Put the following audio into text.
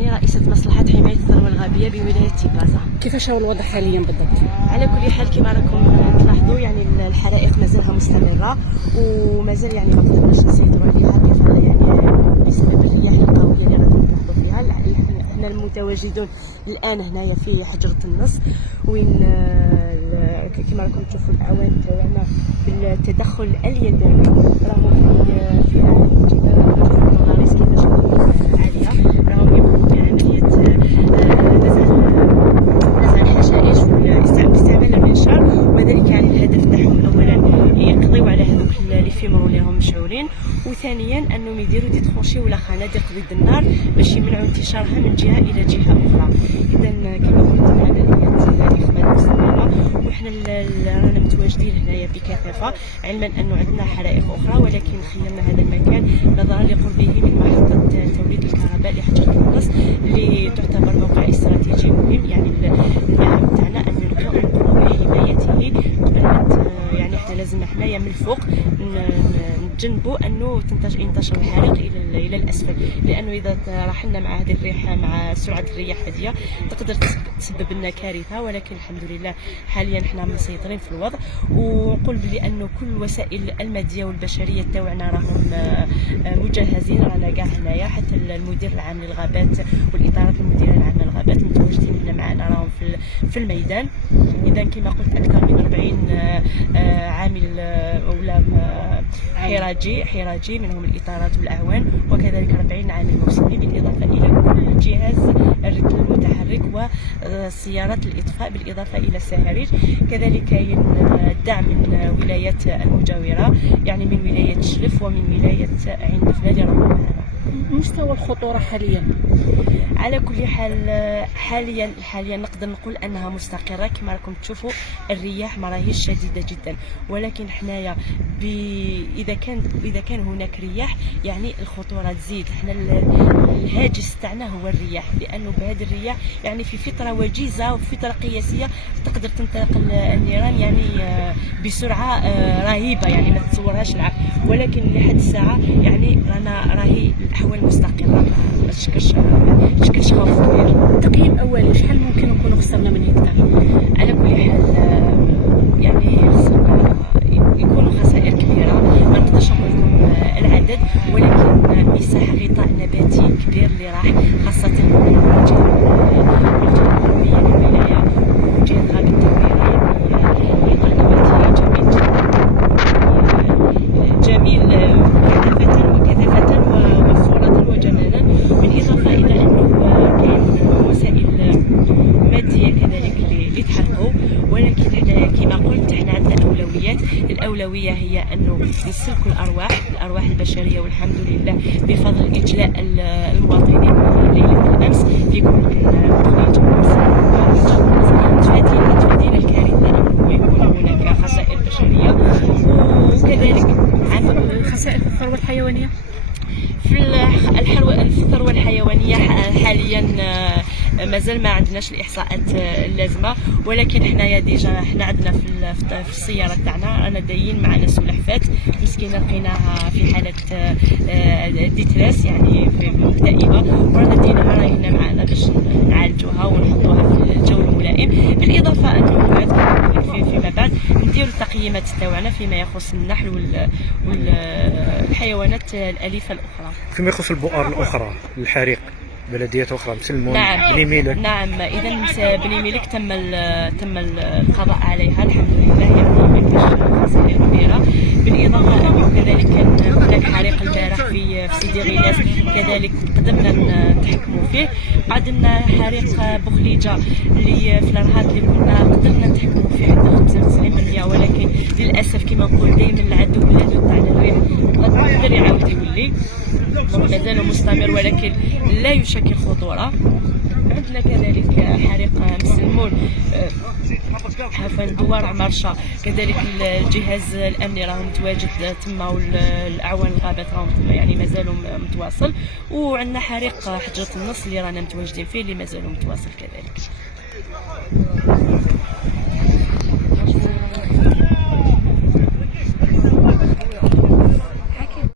أنا رئيسة مصلحة حماية الثروة الغابية بولاية تيبازا. كيفاش هو الوضع حاليا بالضبط؟ على كل حال كما راكم تلاحظوا يعني الحرائق مازالها مستمرة ومازال يعني ما قدرناش نسيطروا عليها بسبب الرياح القوية اللي راكم تلاحظوا فيها. احنا المتواجدون الآن هنايا في حجرة النص وين كما راكم تشوفوا الأعوان تاعنا بالتدخل اليدوي راهم في أعلى الجبال. المغارس كيفاش عالية راهم يقوموا بعملية نزع الحشائش باستعمال المنشار، وذلك يعني الهدف تاعهم اولا يقضيو على هذوك اللي فيمرو اللي راهم مشعورين، وثانيا انهم يديروا دي تخونشي ولا خنادق ضد النار باش يمنعوا انتشارها من جهه الى جهه اخرى. اذا كما قلت العمليات الاخماد مستمره وحنا رانا متواجدين هنايا بكثافه، علما انه عندنا حرائق اخرى ولكن خيرنا هذا المكان نظرا لقربه من محطه توليد الكهرباء لحجرة النص اللي تعتبر موقع استراتيجي مهم. يعني المهام تاعنا ان نقوم بحمايته قبل يعني احنا لازم حنايا من الفوق نتجنبوا انه ينتشر الحريق الى الاسفل، لانه اذا راحلنا مع هذه الريح مع سرعه الرياح هذه تقدر تسبب لنا كارثه، ولكن الحمد لله حاليا احنا مسيطرين في الوضع. ونقول بلي انه كل الوسائل الماديه والبشريه تاعنا راهم مجهزين، رانا كاع هنايا حتى المدير العام للغابات والاطارات المديره العامه للغابات متواجدين هنا معنا راهم في الميدان. اذا كما قلت اكثر من 40 عامل ولا حراجي منهم الاطارات والاعوان، وكذلك 40 عامل موسمي، بالاضافه الى كل جهاز الركن المتحرك وسيارات الاطفاء بالاضافه الى السهاريج. كذلك كاين الدعم من ولايات المجاوره، يعني من ولايه شلف ومن ولايه عين دفنه اللي راهم معنا. مستوى الخطوره حاليا على كل حال حاليا نقدر نقول انها مستقره. كما راكم تشوفوا الرياح ما راهيش شديده جدا، ولكن حنايا اذا كان هناك رياح يعني الخطوره تزيد. حنا الهاجس تاعنا هو الرياح، لانه بهذه الرياح يعني في فتره وجيزه وفتره قياسيه تقدر تنطلق النيران يعني بسرعه رهيبه، يعني ما تتصورهاش العقل، ولكن لحد الساعه يعني راهي الاحوال مستقره، ما تشكلش خوف كبير. تقييم اولي شحال ممكن نكونوا خسرنا من هكتار؟ على كل حال يعني يكونوا خسائر كبيره، ما نقدرش نقول لكم العدد، ولكن مساحه غطاء نباتي كبير اللي راح، خاصه من الجهه الغربيه للولايه وجهه غابه التنويريه. غطاء نباتي جميل كثافه وصوره وجمالا، بالاضافه الى انه كاين وسائل ماديه كذلك اللي تحرقوا. ولكن حنا كما قلت حنا عندنا اولويات. الاولويه هي انه نسلكوا الارواح البشريه، والحمد لله بفضل اجلاء المواطنين ليله الامس في كل تفادينا الكارثه انه يكون هناك خسائر بشريه. وكذلك عن خسائر في الثروه الحيوانيه في الثروه الحيوانيه حاليا مازال ما عندناش الاحصاءات اللازمه، ولكن حنايا ديجا حنا عندنا في السياره تاعنا رانا دايين معنا سلحفات مسكينه لقيناها في حاله ديتريس يعني في مكتئبه، ورانا ديناها راهي هنا معنا باش نعالجوها ونحطوها في الجو الملائم. بالاضافه انه فيما بعد نديروا التقييمات تاعنا فيما يخص النحل والحيوانات الاليفه الاخرى. فيما يخص البؤر الاخرى الحريق بلديات اخرى مثل نعم. بني ميلك. نعم، اذا بني ميلك تم القضاء عليها الحمد لله، يعني ما كاينش خسائر كبيره. بالاضافه انه كذلك كان هناك حريق البارح في سيدي غيلاس، كذلك قدرنا نتحكموا فيه. عندنا حريق بخليجه اللي في الرهاد اللي قدرنا نتحكموا فيه حتى 95%، ولكن للاسف كما نقول دائما العدو تاعنا الريح يقدر يعاود يولي، مازال مستمر ولكن لا يشكل خطوره. عندنا كذلك حريق مسلمون عفوا دوار عمرشه، كذلك الجهاز الامني راه متواجد تما، والاعوان الغابات راهم يعني مازالوا متواصل. وعندنا حريق حجره النص اللي رانا متواجدين فيه اللي مازالوا متواصل كذلك.